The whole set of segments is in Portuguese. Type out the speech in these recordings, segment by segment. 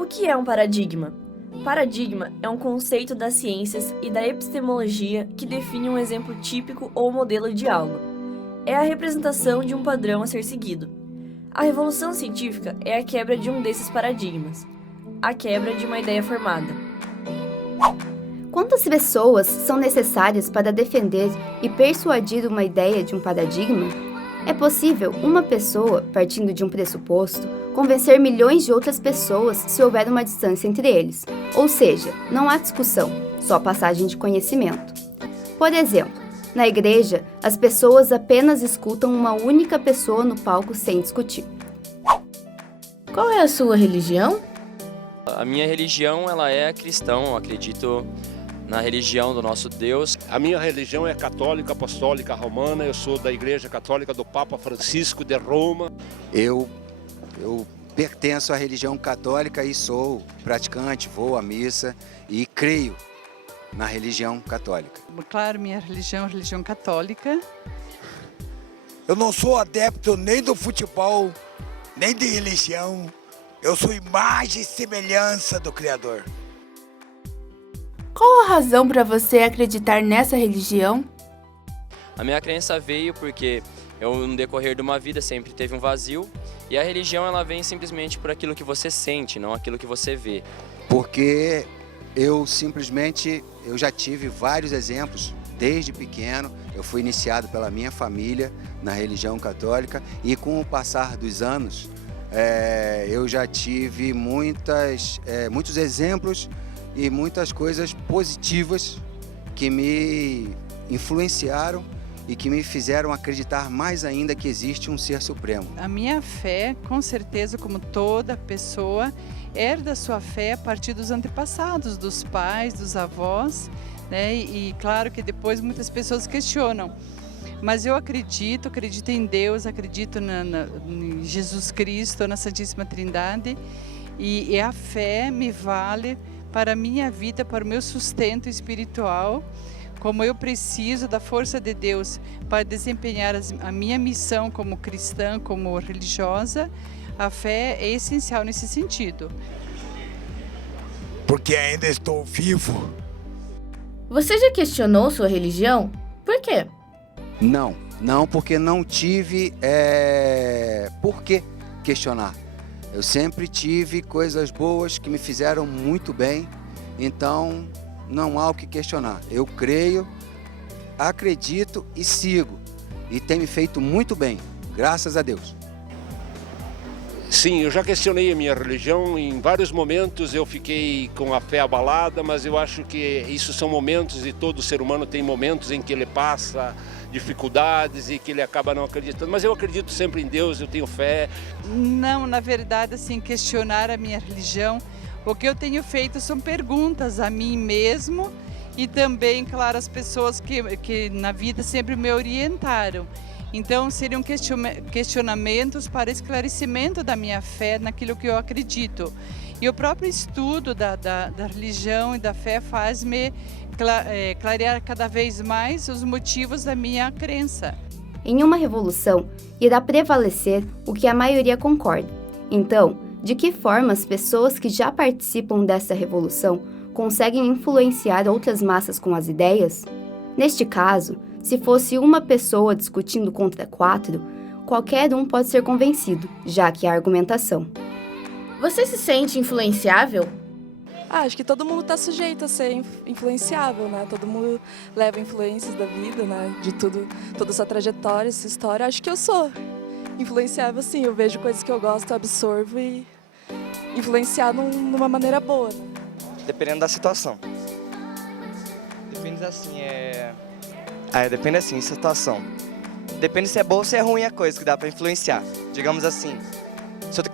O que é um paradigma? Paradigma é um conceito das ciências e da epistemologia que define um exemplo típico ou modelo de algo. É a representação de um padrão a ser seguido. A revolução científica é a quebra de um desses paradigmas, a quebra de uma ideia formada. Quantas pessoas são necessárias para defender e persuadir uma ideia de um paradigma? É possível uma pessoa, partindo de um pressuposto, convencer milhões de outras pessoas se houver uma distância entre eles. Ou seja, não há discussão, só passagem de conhecimento. Por exemplo, na igreja, as pessoas apenas escutam uma única pessoa no palco sem discutir. Qual é a sua religião? A minha religião, ela é cristã, eu acredito na religião do nosso Deus. A minha religião é católica, apostólica, romana. Eu sou da Igreja Católica do Papa Francisco de Roma. Eu pertenço à religião católica e sou praticante, vou à missa e creio na religião católica. Claro, minha religião é a religião católica. Eu não sou adepto nem do futebol, nem de religião. Eu sou imagem e semelhança do Criador. Qual a razão para você acreditar nessa religião? A minha crença veio porque no decorrer de uma vida sempre teve um vazio e a religião ela vem simplesmente por aquilo que você sente, não aquilo que você vê. Porque eu já tive vários exemplos desde pequeno. Eu fui iniciado pela minha família na religião católica e com o passar dos anos eu já tive muitos exemplos e muitas coisas positivas que me influenciaram e que me fizeram acreditar mais ainda que existe um ser supremo. A minha fé, com certeza, como toda pessoa, herda sua fé a partir dos antepassados, dos pais, dos avós, né? E claro que depois muitas pessoas questionam. Mas eu acredito em Deus, acredito em Jesus Cristo, na Santíssima Trindade, e a fé me vale para a minha vida, para o meu sustento espiritual, como eu preciso da força de Deus para desempenhar a minha missão como cristã, como religiosa. A fé é essencial nesse sentido. Porque ainda estou vivo. Você já questionou sua religião? Por quê? Não, porque não tive por que questionar. Eu sempre tive coisas boas que me fizeram muito bem, então não há o que questionar. Eu creio, acredito e sigo, e tem me feito muito bem, graças a Deus. Sim, eu já questionei a minha religião. Em vários momentos eu fiquei com a fé abalada, mas eu acho que isso são momentos e todo ser humano tem momentos em que ele passa dificuldades e que ele acaba não acreditando. Mas eu acredito sempre em Deus, eu tenho fé. Não, na verdade, assim, questionar a minha religião, o que eu tenho feito são perguntas a mim mesmo e também, claro, as pessoas que na vida sempre me orientaram. Então, seriam questionamentos para esclarecimento da minha fé naquilo que eu acredito. E o próprio estudo da religião e da fé faz-me clarear cada vez mais os motivos da minha crença. Em uma revolução, irá prevalecer o que a maioria concorda. Então, de que forma as pessoas que já participam dessa revolução conseguem influenciar outras massas com as ideias? Neste caso, se fosse uma pessoa discutindo contra 4, qualquer um pode ser convencido, já que há argumentação. Você se sente influenciável? Acho que todo mundo está sujeito a ser influenciável, né? Todo mundo leva influências da vida, né? De tudo, toda essa trajetória, essa história. Acho que eu sou influenciável, sim. Eu vejo coisas que eu gosto, eu absorvo e influenciar numa maneira boa. Dependendo da situação. Depende assim, da situação. Depende se é boa ou se é ruim a coisa que dá pra influenciar. Digamos assim,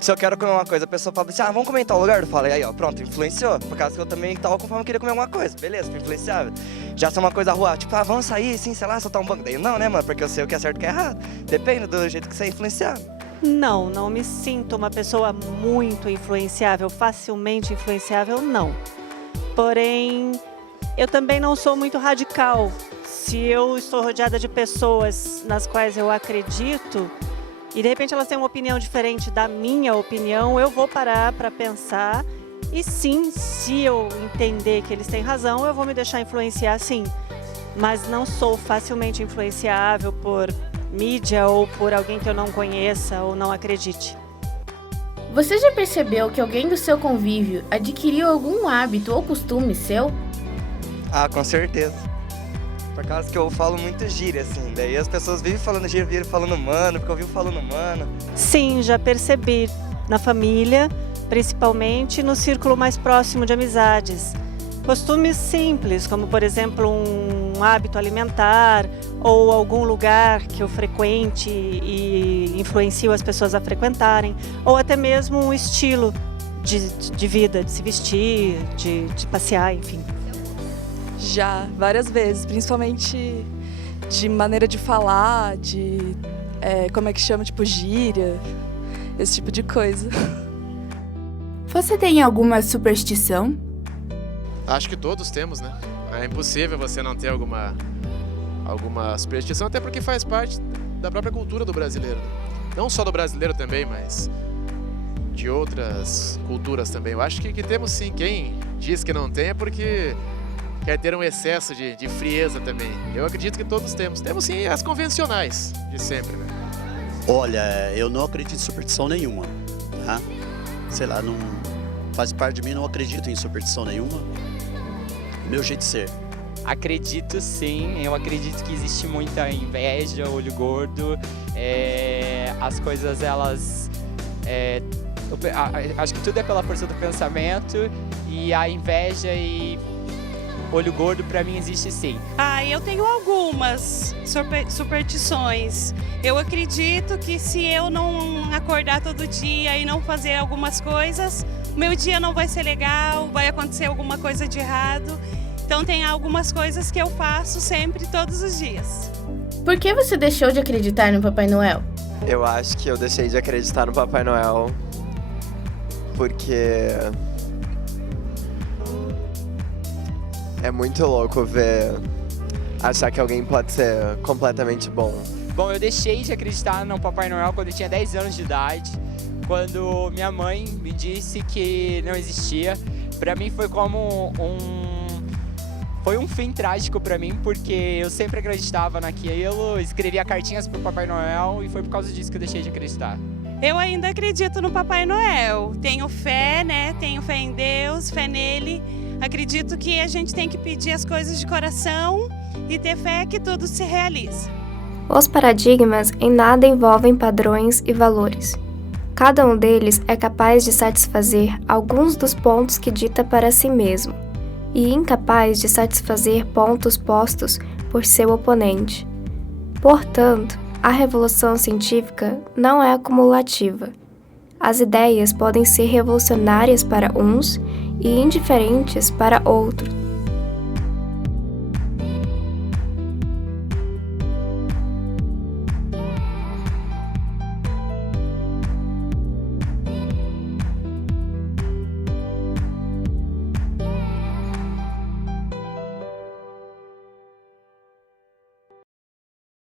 se eu quero comer uma coisa, a pessoa fala assim, vamos comer em tal lugar? Eu falo, e aí, ó, pronto, influenciou. Por causa que eu também tava com fome, queria comer alguma coisa. Beleza, foi influenciável. Já se é uma coisa rua, tipo, vamos sair, sim, sei lá, soltar um banco. Daí não, né, mano, porque eu sei o que é certo e o que é errado. Depende do jeito que você é influenciado. Não me sinto uma pessoa muito influenciável, facilmente influenciável, não. Porém, eu também não sou muito radical. Se eu estou rodeada de pessoas nas quais eu acredito e de repente elas têm uma opinião diferente da minha opinião, eu vou parar para pensar E sim, se eu entender que eles têm razão, eu vou me deixar influenciar sim. Mas não sou facilmente influenciável por mídia ou por alguém que eu não conheça ou não acredite. Você já percebeu que alguém do seu convívio adquiriu algum hábito ou costume seu? Ah, com certeza. Por causa que eu falo muito gíria, assim. Daí as pessoas vivem falando gíria, vivem falando mano, porque eu vivo falando mano. Sim, já percebi na família, principalmente no círculo mais próximo de amizades. Costumes simples, como por exemplo um hábito alimentar ou algum lugar que eu frequente e influencio as pessoas a frequentarem, ou até mesmo um estilo de vida, de se vestir, de passear, enfim. Já, várias vezes, principalmente de maneira de falar, como é que chama, tipo gíria, esse tipo de coisa. Você tem alguma superstição? Acho que todos temos, né? É impossível você não ter alguma superstição, até porque faz parte da própria cultura do brasileiro. Não só do brasileiro também, mas de outras culturas também. Eu acho que temos sim. Quem diz que não tem é porque quer ter um excesso de frieza também. Eu acredito que todos temos. Temos sim as convencionais de sempre, né? Olha, eu não acredito em superstição nenhuma, tá? Sei lá, não faz parte de mim, não acredito em superstição nenhuma. Meu jeito de ser. Acredito sim, eu acredito que existe muita inveja, olho gordo, as coisas elas... acho que tudo é pela força do pensamento e a inveja e olho gordo pra mim existe sim. Eu tenho algumas superstições. Eu acredito que se eu não acordar todo dia e não fazer algumas coisas, meu dia não vai ser legal, vai acontecer alguma coisa de errado. Então tem algumas coisas que eu faço sempre, todos os dias. Por que você deixou de acreditar no Papai Noel? Eu acho que eu deixei de acreditar no Papai Noel porque é muito louco achar que alguém pode ser completamente bom. Bom, eu deixei de acreditar no Papai Noel quando eu tinha 10 anos de idade, quando minha mãe me disse que não existia. Pra mim foi como Foi um fim trágico pra mim, porque eu sempre acreditava naquilo, escrevia cartinhas pro Papai Noel e foi por causa disso que eu deixei de acreditar. Eu ainda acredito no Papai Noel. Tenho fé, né? Tenho fé em Deus, fé nele. Acredito que a gente tem que pedir as coisas de coração e ter fé que tudo se realiza. Os paradigmas em nada envolvem padrões e valores. Cada um deles é capaz de satisfazer alguns dos pontos que dita para si mesmo, e incapaz de satisfazer pontos postos por seu oponente. Portanto, a revolução científica não é acumulativa. As ideias podem ser revolucionárias para uns e indiferentes para outros.